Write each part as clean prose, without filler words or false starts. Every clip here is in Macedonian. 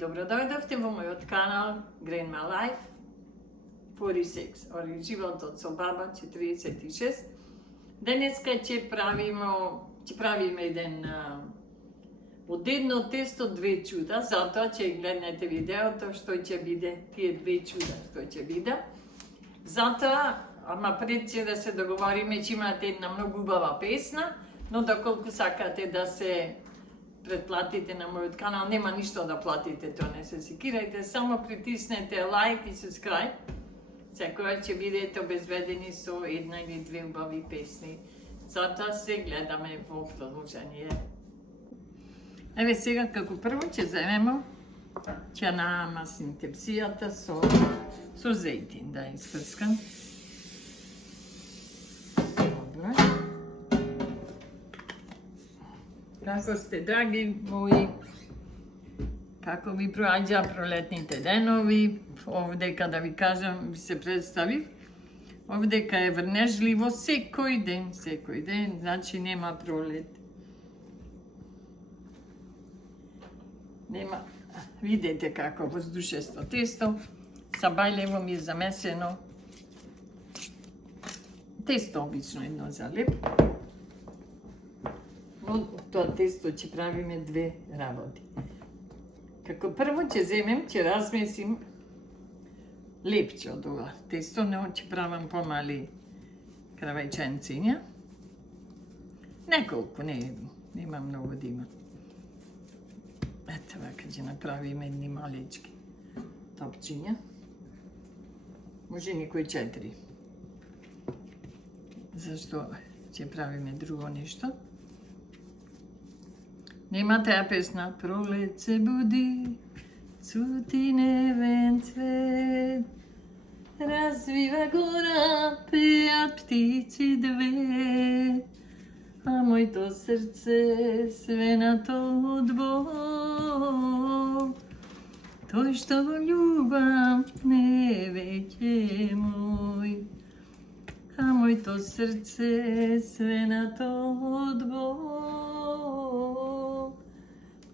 добро дојдовте во мојот канал Grandma Life 46, ори животот со баба 46. Денеска ќе правиме еден од едно тесто две чуда, затоа ќе гледнете видеото што ќе биде тие две чуда што ќе биде. Затоа, ама пред ќе да се договориме, ќе имате една многу убава песна, но доколку сакате да се претплатите на мојот канал, нема ништо да платите, тоа не се секирајте, само притиснете лайк и subscribe. Секоја ќе бидете обезбедени со една или две убави песни. Затоа се гледаме во продолжение. Еве сега како прво ќе земеме, ќе намасим тепсијата со зејтин, да испрскам. Добро. Како сте, драги мои? Како ви проаѓа пролетните денови? Овдека да ви кажам, ви се представив. Овдека е врнежливо секој ден, значи нема пролет. Нема, видете како воздушесто тесто, са бајлево ми е замесено. Тесто обично едно за леп. Од тоа тесто ќе правиме две работи. Како прво ќе земем, ќе размесим лепче од ова тесто, но ќе правам помали кравајченциња. Неколку, нема многу да има. Ето вака ќе направиме едни малечки топчиња. Може никој 4. Зашто ќе правиме друго нешто. Нема таа песна "Пролет се буди, цути невен цвет, развива гора, пеат птици две, а моето срце свенато од Бог, тој што го љубам не веќе мој, а моето срце свенато од Бог,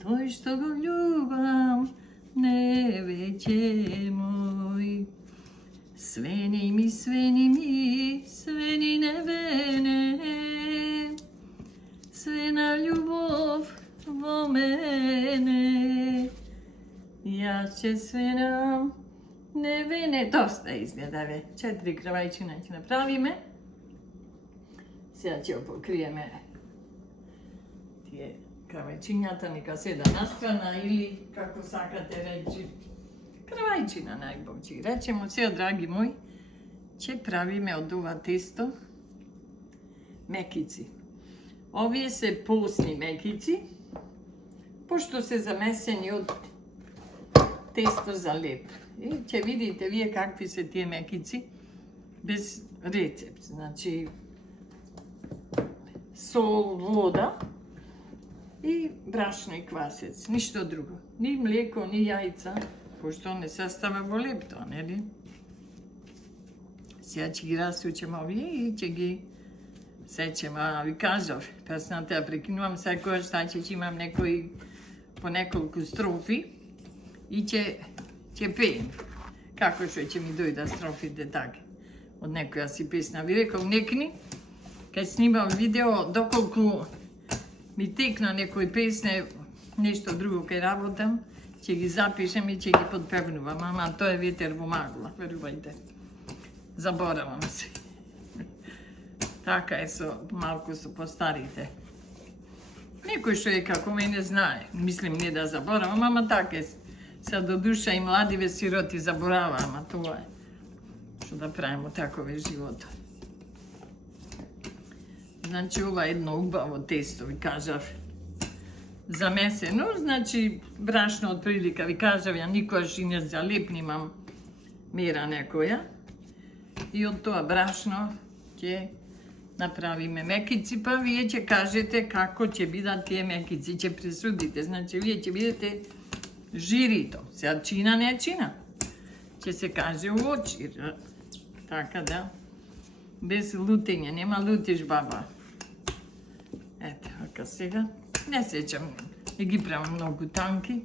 тој што го љубам не веќе мој. Свени ми, свени невене, свена љубов во мене, јас ќе свенам невене. Доста изгледа, ве. 4 кравајчина ќе направиме. Сега ќе покриеме тие кравајчињата, нека седа настрана или како сакате речи. Кравајчина најбог ќе речемо. Сега, драги мои, ќе правиме од ова тесто мекици. Овие се постни мекици, пошто се замесени од тесто за леп. И ќе видите вие какви се тие мекици без рецепт. Значи, сол, вода и брашно и квасец, ништо друго. Ни млеко, ни јајца, пошто не се става во леп тоа, нели? Сега ќе ги расучам овие и ќе ги сечем. Ви кажав, песната ја прекинувам секојаш, значи ќе имам по неколку строфи и ќе пеем. Како што ќе ми дојда строфите така. Од некоја си песна. Ви рекол, некни, кај снимам видео, доколку ми текна некој песне, нешто друго кај работам, ќе ги запишем и ќе ги подпевнувам. Ама тоа е ветер во магла, верувајте. Заборавам се. Така е малку со постарите. Некој што е како мене знае. Мислим не да заборавам, ама така е. Се до душа и младиве сироти заборава, ама тоа е. Што да правимо, таков е животот. Значи, ова е едно убаво тесто, ви кажав, замесено, значи, брашно од прилика, ви кажав, ја никогаш и не залепнимам мера некоја. И од тоа брашно ќе направиме мекици, па вие ќе кажете како ќе бидат тие мекици, ќе пресудите. Значи, вие ќе бидете жирито. Сега чина не чина. Ќе се каже у очи. Така да, без лутење, нема лутиш, баба. Ето, вака сега. Не сечам, не ги правам многу танки.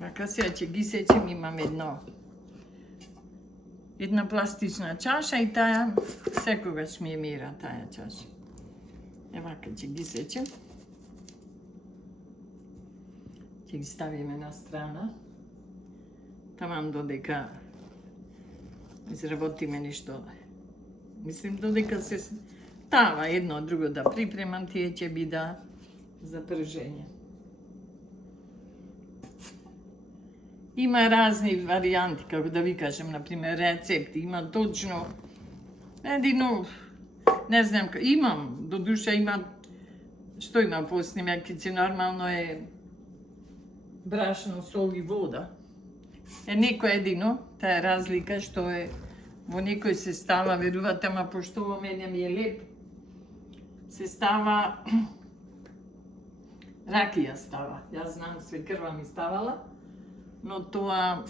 Вака сега ќе ги сечем, имам една пластична чаша и таа секогаш ми е мира таа чаша. Вака ќе ги сечем. Ќе ги ставиме на страна. Таман додека изработиме нешто. Мислим додека се става едно друго да припремам, тие ќе бида за пржење. Има разни варијанти, како да ви кажем, например, рецепти. Има точно едино, не знам, имам, до душа има, што има постни мекици, нормално е брашно, сол и вода. Некој едино, таа е разлика што е во некој се става, верувате, ама пошто во мене ми е леп, се става ракија става. Јас знам, све крва ми ставала, но тоа,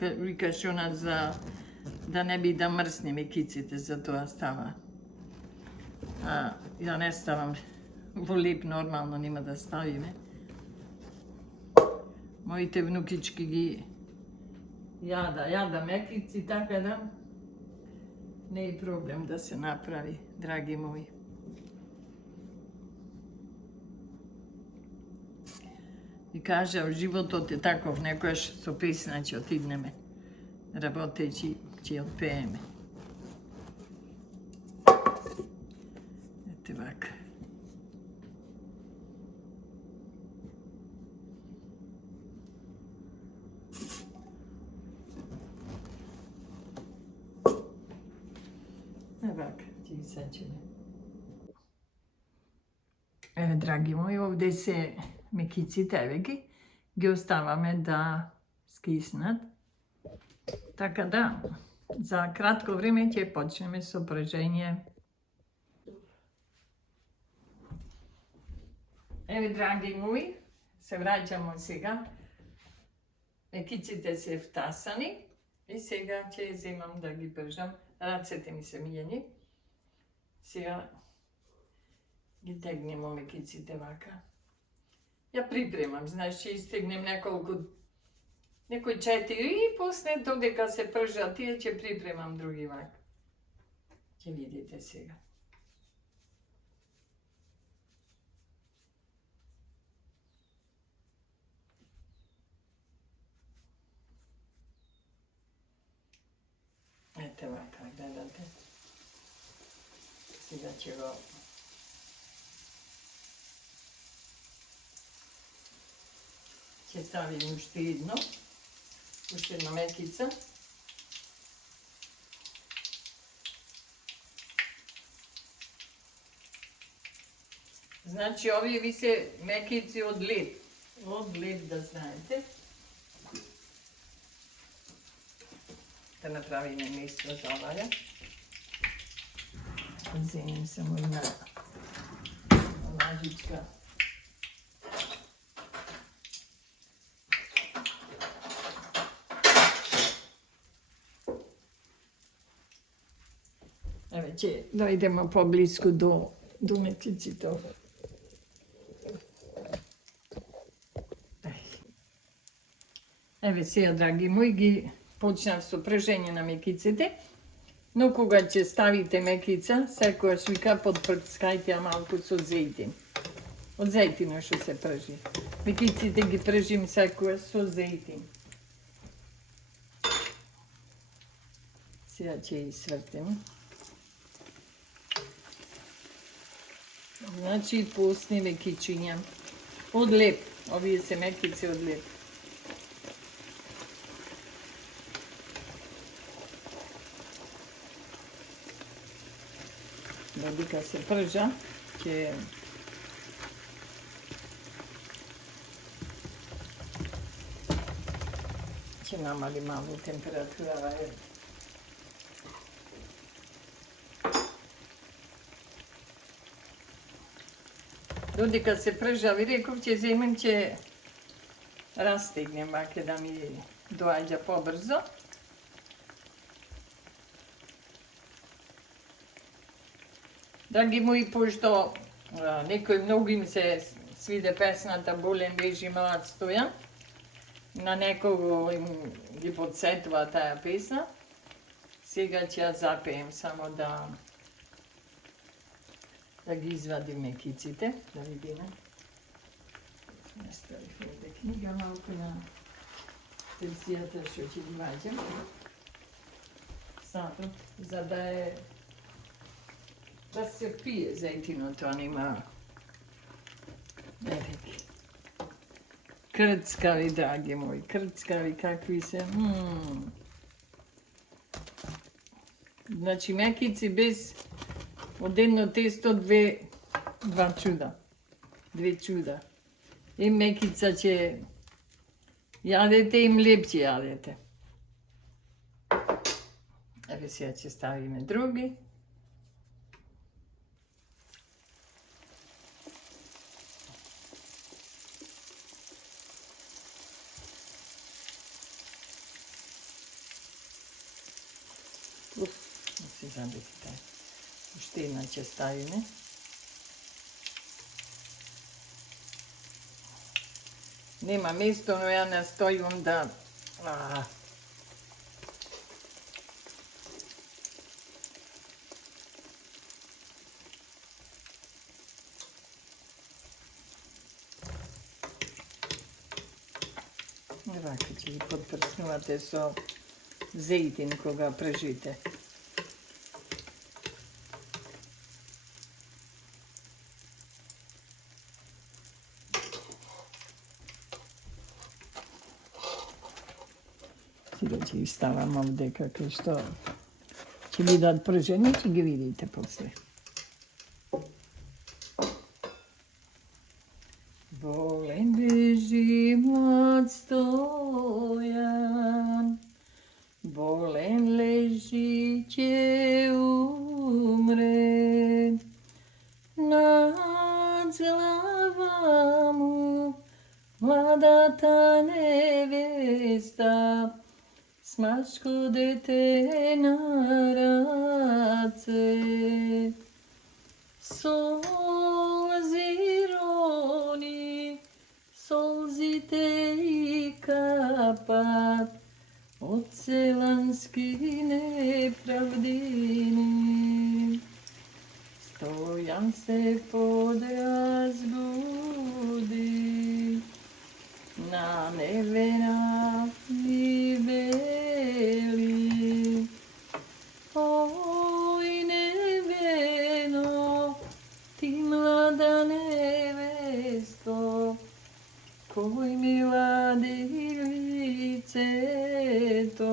викаш она за да не би да мрсне мекиците, за тоа става. Ја не ставам во леп, нормално нема да ставиме. Моите внукички ги јада мекици, така да не е проблем да се направи, драги мои. И кажа, животот е таков, некојаш со песна ќе отиднеме, работејќи ќе отпееме. Ете вака. Вака, ќе ги сечеме. Еве, драги мои, овде се мекиците, еве ги оставаме да скиснат. Така да, за кратко време ќе почнеме со пржење. Еве, драги мои, се враќамо сега. Мекиците се втасани и сега ќе земам да ги пржам. Рацете ми се мијани. Сега ги тегнемо мекиците вака. Ја припремам, значи истегнем некој 4 и после додека се пржат тие ќе припремам други вака. Ќе видите сега. Ете вака, гледате. Сега ќе го ќе ставим уште една мекица. Значи, овие ви се мекици од лед. Од лед, да знаете. Да направиме место за оваја. Земем само една лажичка. Еве, ќе дојдемо поблиску до мекиците. Еве сега, драги мои, ги почнав со пржење на мекиците, но кога ќе ставите мекица, секогаш вика подпрскајте ја малку со зејтин. Од зејтинот што се пржи. Мекиците ги пржим секогаш со зејтин. Сега ќе ја свртим. Значи, постни мекичиња. Од леп. Овие се мекици од леп. Додека се пржа, ќе намали малку температура. Додека се пржа, ви реков, ќе земем, ќе растегнем, ваке да ми доаѓа побрзо. Драги мои, пошто некој многу им се свиде песната Болен лежи, млад стојан, на некого им ги подсетува таа песна. Сега ќе ја запеем само да ги извадим мекиците, да видиме. Наставих овде книга малку на терсијата што ќе ги ваѓам. Сатот, за да се пие зејтиното, а нема. Еве. Крцкави, драги мои, крцкави, какви се. Значи, мекици без од едно тесто два чуда. Две чуда. И мекица ќе јадете и млеб ќе јадете. Еве сега ќе ставиме други. Си забити тај. Уште една ќе ставиме. Нема место, но ја настојувам да... Вака ќе ги подпрснувате со зејтин кога пржите. Сега ќе ги ставам овде како што ќе бидат пржени, ќе ги видите после. Волен лежи млад Стојан, болен лежи ќе умре, над глава му младата невеста, смачко дете на раце. Солзи рони, солзите и капат од селански неправдини. Стојан се подразбуди, на невена ми вели: ој невено, ти млада невесто, кој ми лади лицето,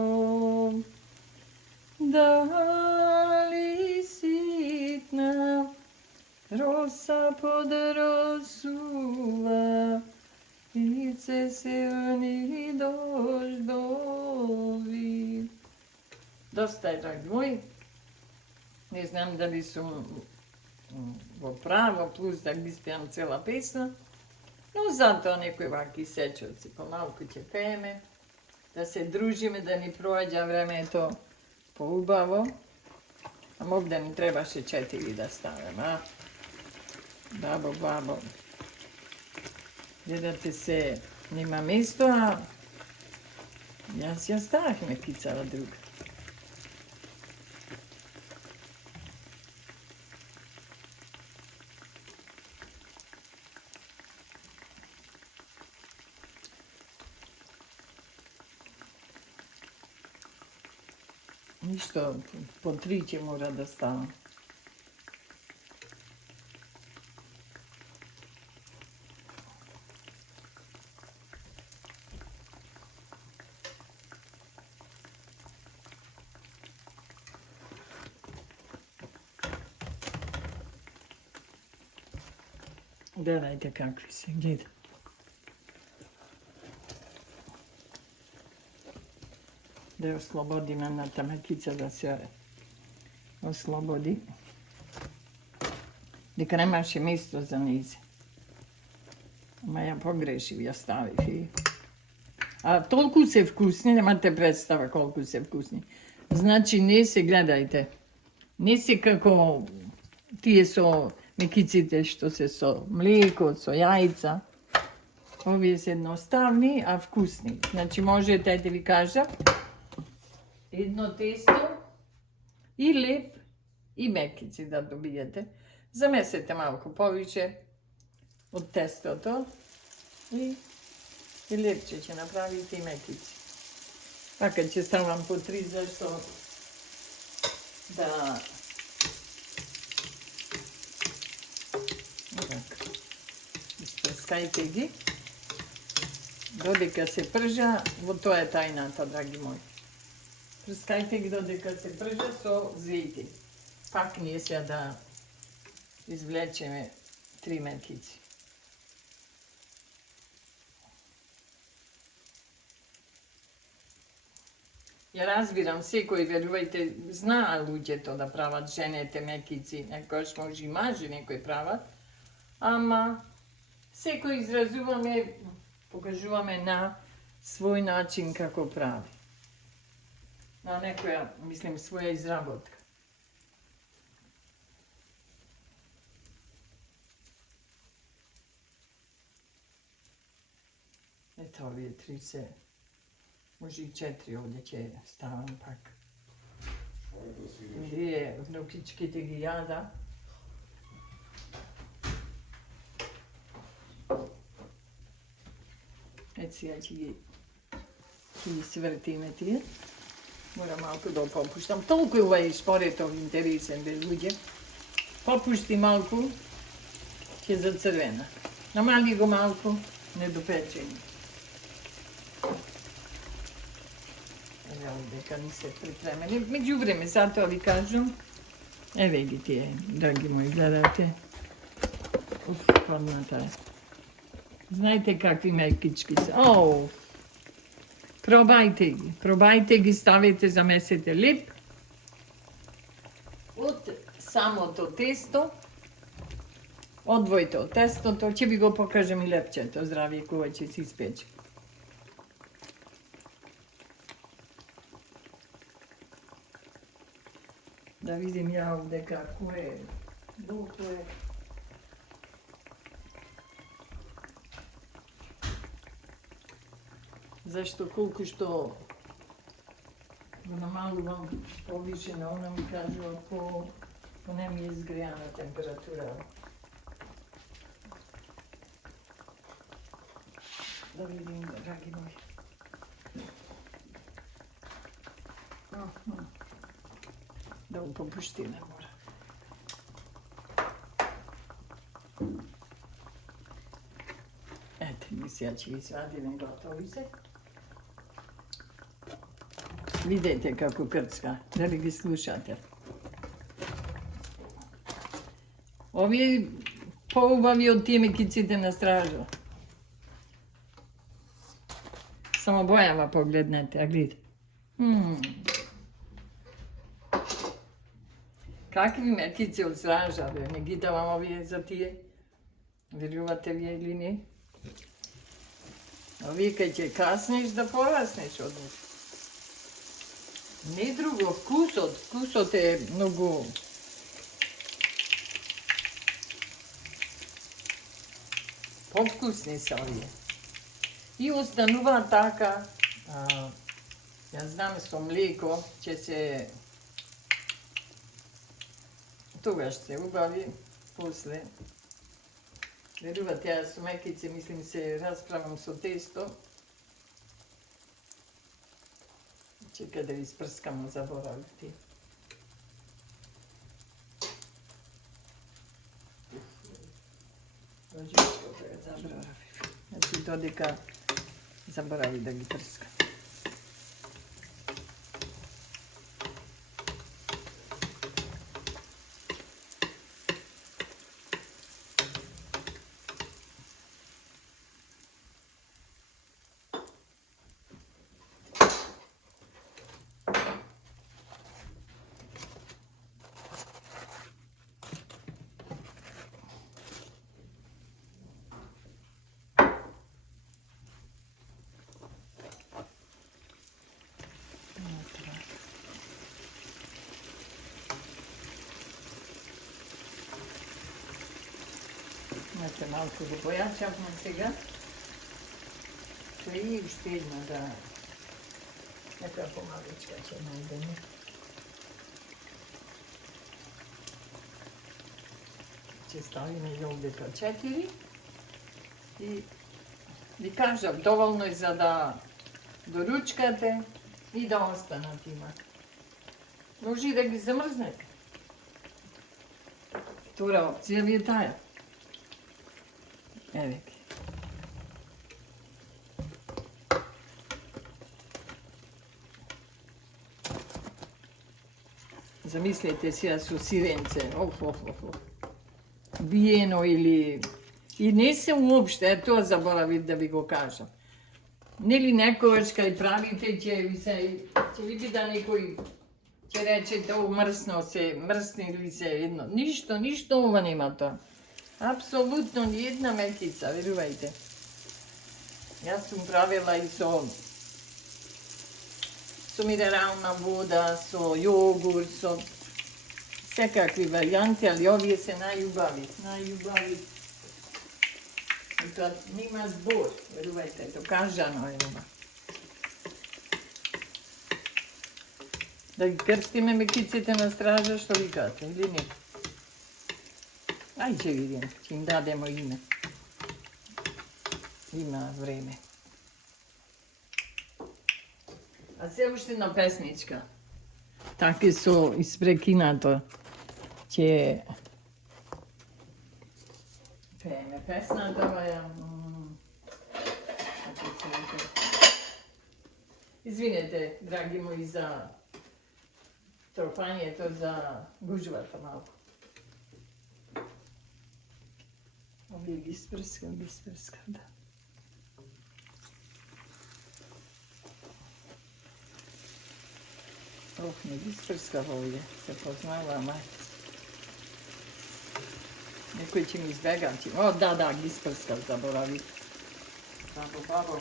дали ситна роса подросува, лице силни дождови. Доста е, драги мои. Не знам дали сум во право, плюс да ги спеам цела песна, но затоа некои ваки сечоци, помалку ќе пееме, да се дружиме, да ни проаѓа времето поубаво. Ама овде ни требаше 4 да ставам, а? Бабо, бабо. Гледате се, нема место, а јас ја ставах мекицава друга. Ништо, по 3 ќе мора да ставам. Гледајте какви се, гледа. Да ја ослободиме на тамакица, да се ослободи. Дека немаше место за нејзе. Ама ја погрешив, ја ставив и... А толку се вкусни, немате представа колку се вкусни. Значи не се, гледајте, не се како тие со мекиците што се со млеко, со јајца. Овие се едноставни, а вкусни. Значи можете да ви кажа едно тесто и леп и мекици да добиете. Замесете малку повише од тестото и лепче ќе направите и мекици. Така ќе ставам по 3 зашто да испрскајте ги додека се пржа, во тоа е тајната, драги мои. Прскајте ги додека се пржа со зејти. Пак ние сега да извлечеме 3 мекици. Ја разбирам, секој, верувајте, знаа луѓето да прават женете мекици, некојаш може и мажи некој прават, ама секој изразуваме, покажуваме на свој начин како прави. На некоја, мислим, своја изработка. Ето овие 3 се, може и 4 овде ќе ставам пак. Вие внукичките ги јада. Ето сега ќе ги свртиме тие. Мора малку да попуштам. Толку е овај шпоретов интересен бе луѓе. Попушти малку, ќе зацрвена. Намали го малку, недопечени. Еве дека не се припремени. Меѓу време, затоа ви кажам, еве ги тие, драги мои, гледате. Падната е. Знаете какви мекички се. Оу! Пробајте ги, ставите, замесете леп. Од самото тесто, одвојте од тестото, ќе ви го покажем и лепчето, здравие, кога ќе се испече. Да видим ја овде како е, долго е. Зашто колку што го намалувам повише на она ми кажува по не ми е изгреана температура. Да видим, драги мои. Да го попуштиме мора. Ете, ми сега ќе ги свадиме готови се. Видете како крцка, дали ги слушате. Овие поубави од тие мекиците на стража. Само бојава погледнете, а гледате. Какви мекици од стража, бе? Не ги давам овие за тие. Верувате вие или не? Овие кај ќе каснеш да пораснеш од них. Не друго, вкусот е многу повкусни се овие. И останува така, ја знам со млеко, ќе се тогаш се убави, после верувате, јас со мекици, мислим, се расправам со тесто. Чека да ви спрскам, заборавив ти. Заборавив. Значи, додека заборави да ги прскам. Ете, малко го појачавме сега. и уште една да... Нека помаличка ќе најдеме. Ќе ставиме и овде по 4. И ви кажав, доволно е за да доручкате и да останат има. Може и да ги замрзнете. Втора опција ви е таја. Еве ги. Замислете си со сиренце. Биено или... И не се уопште, тоа заборавив да ви го кажам. Нели некојаш кај правите ќе ви биде некој ќе речете мрсно се, мрсни ли се едно. Ништо ова нема тоа. Апсолутно ни една мекица, верувајте. Јас сум правила и со минерална вода, со јогурт, со секакви варијанти, али овие се најубави. И тоа нема збор, верувајте, докажано е ова. Да ги крстиме мекиците на стража, што викате, или не? Ај ќе видим, ќе им дадемо име. Има време. А се уште една песничка. Таки со испрекинато ќе пееме песната, ја... Извинете, драги мои, за тропањето, за гужвата малку. Овие ги спрскам, да. Не ги спрскав овие, се познава, ама... Некој ќе ми избегам. Да, ги спрскав, заборави. Бабо.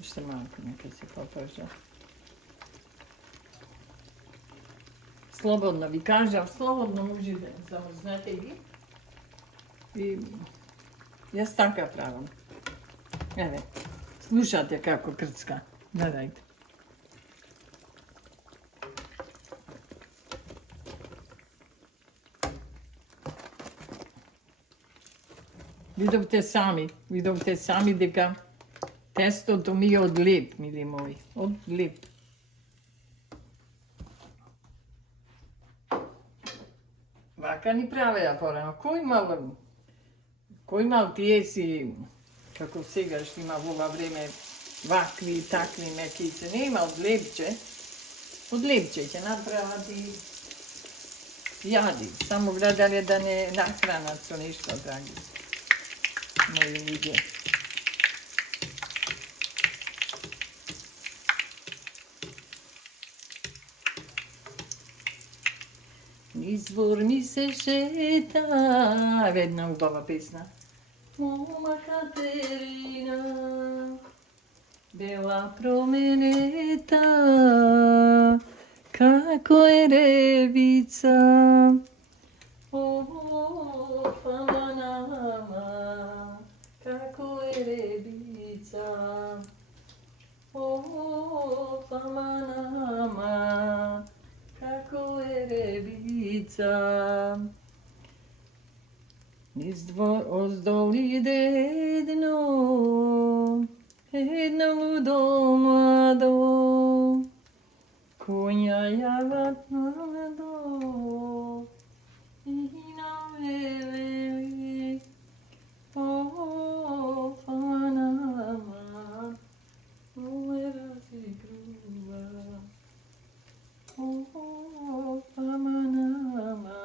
Уште малку, нека се попржа. Слободно ви кажав, слободно може да замрзнете ги. И јас така правам. Еве, слушате како крцка. Гледајте. Видовте сами дека тестото ми е од леп, мили мои, од леп. Вака ни правеа порано. Кој имал тие си, како сега што има во ова време, вакви и такви мекице, не има од лепче ќе направат и јади. Само гледале да не нахранат со нешто, драги мои луѓе. Извор ми се шета, една убава песна. Мома Катерина, бела променета, како е ревица. О, фаманама, како е ревица. О, фаманама, како е ревица. Низ двор оздол иде едно лудо младо, конја јават младо, и навели, о, фанама, ме разигрува. О, фаманама,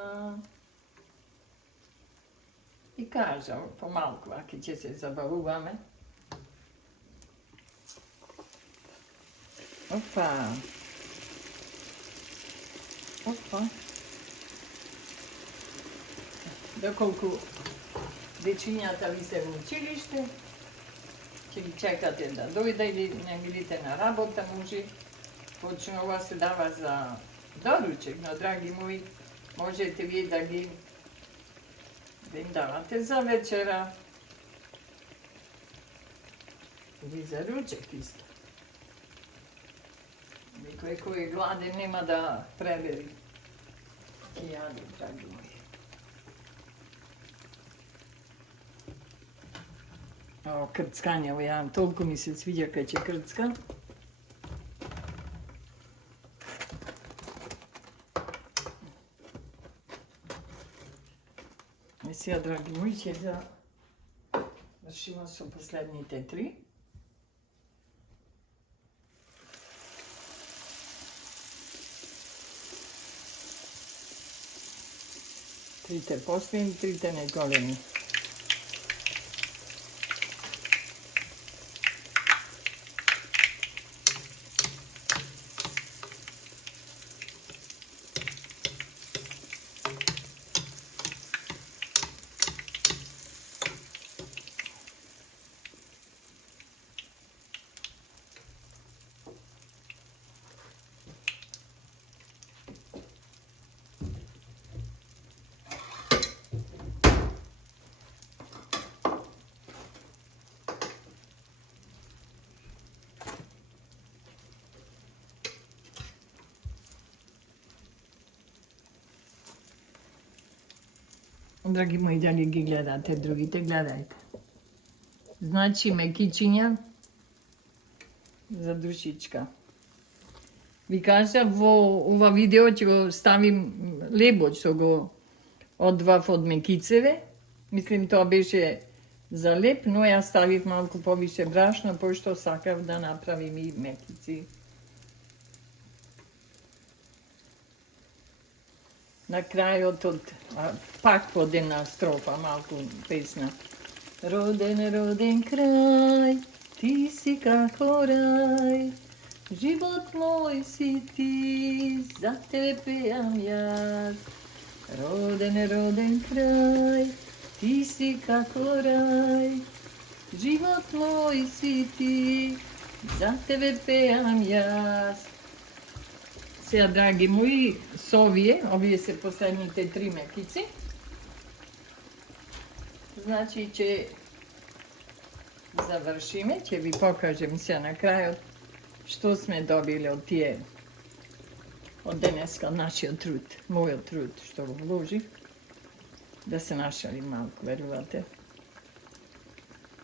кажа помалку, ако ќе се забавуваме. Опа. Опа. Доколку дечињата ви се во училиште, ќе ги чекате да дојде или не бидите на работа, може почнува ова се дава за доручек, но драги мои, можете вие да им давате за вечера или за ручек исто. Никој кој е гладен нема да пребери. Ќе јаде, драги мои. О, крцкање, ја толку ми се свиѓа кај ќе крцка. И сега, драги мои, ќе завршиме со последните 3. Трите последни, трите најголеми. Драги мои, дали ги гледате другите, гледајте. Значи мекичиња за душичка. Ви кажа, во ова видео ќе го ставим лебот што го одвав од мекицеве. Мислим тоа беше за леб, но ја ставив малку повише брашно, пошто сакав да направим и мекици. На крајот од пак под една строфа, малку песна. Роден, роден крај, ти си како рај, живот мој си ти, за тебе пеам јас. Роден, роден крај, ти си како рај, живот мој си ти, за тебе пеам јас. Сега, драги мои, со овие се последните 3 мекици. Значи, ќе завршиме, ќе ви покажем сега на крајот што сме добили од тие, од денеска нашиот труд, мојот труд што го вложих, да се нашалим малку, верувате.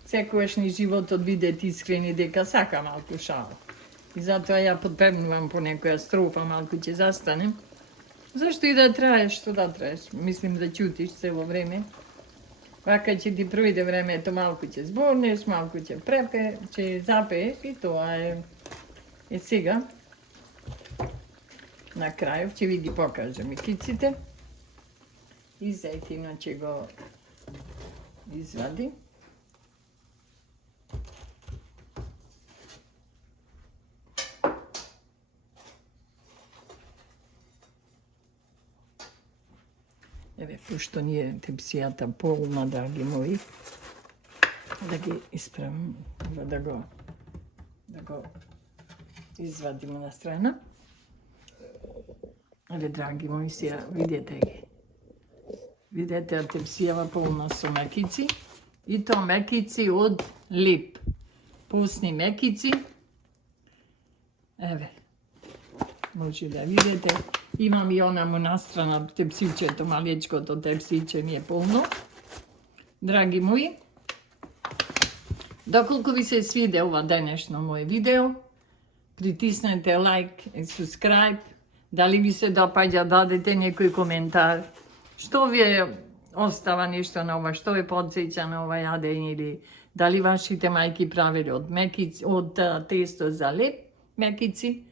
Секогаш ни животот бидете искрени дека сака малку шала. И затоа ја подпевнувам по некоја строфа, малку ќе застанем. Зашто и да траеш, што да траеш? Мислим да ќутиш цело време. Вака ќе ти пројде времето, малку ќе зборнеш, малку ќе запееш и тоа е. И сега, на крајов ќе ви ги покажам мекиците. И зајтино ќе го извади. Еве, пошто ни е тепсијата полна, драги мои, да ги исправам, да го извадиме на страна. Еве, драги мои, сега видете ги. Видете тепсијава полна со мекици, и то мекици од лип. Пусни мекици. Еве, може да видите. Имам и онаму настрана тепсичето, малечкото тепсиче ми е полно. Драги мои, доколку ви се свиде ова денешно моје видео, притиснете лайк и subscribe. Дали ви се допаѓа, дадете некој коментар. Што ви е остава нешто на ова, што е подсеќа на ова јадење, или дали вашите мајки правеле од тесто за леб, мекици.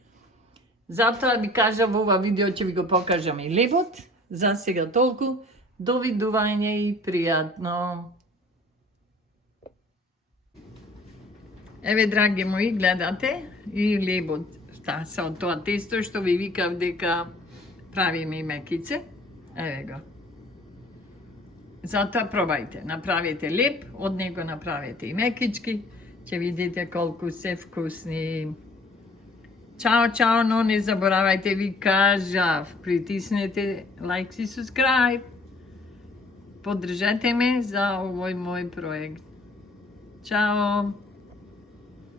Затоа ви кажа, во ова видео ќе ви го покажам и лебот. За сега толку. Довидување и пријатно. Еве, драги мои, гледате и лебот со тоа тесто што ви викав дека правиме и мекице. Еве го. Затоа пробајте, направете леб, од него направете и мекички, ќе видите колку се вкусни. Чао, чао, но не заборавајте, ви кажав, притиснете лайк и subscribe. Поддржете ме за овој мој проект. Чао!